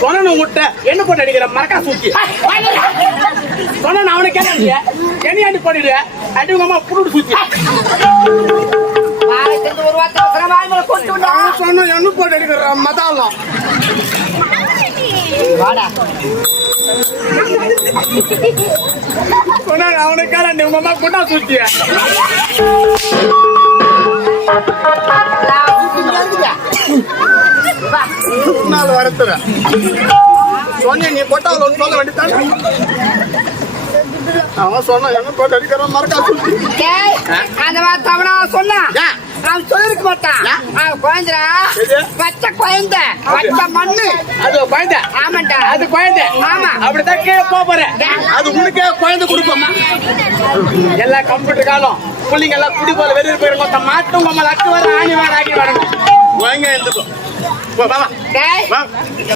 சொன்ன முட்டை என்ன போட்டு அடிக்கிற மரக்கா சூச்சி சொன்ன அவனை கேட்க என்ன அடி போட்டுடு அடி உங்க அம்மா புருடு சூச்சி சொன்ன என்ன போட்டு அடிக்கிற மதாலம் சொன்ன அவனை கேட்க உங்க அம்மா குண்டா சூச்சிய நாள் வரத்துற சொன்ன நீ கொட்டாவில் ஒன்று சொல்ல வேண்டியதான் அவன் சொன்ன என்ன போட்டு அடிக்கிற மரக்கா சூச்சி அந்த மாதிரி தவணா சொன்னா அவன் சொல்லிருக்க மாட்டான் அவன் குழந்தைடா பச்சை குழந்தை பச்சை மண்ணு அது குழந்தை ஆமாண்டா அது குழந்தை ஆமா அப்படித்தான் கீழே போறேன் அது உனக்கே குழந்தை கொடுப்போமா எல்லா கம்ப்யூட்டர் காலம் பிள்ளைங்க எல்லாம் குடி போல வெளியே போயிருங்க மாட்டும் அக்கு வர ஆணி வர ஆகி வரணும் வாங்க எழுந்துக்கோ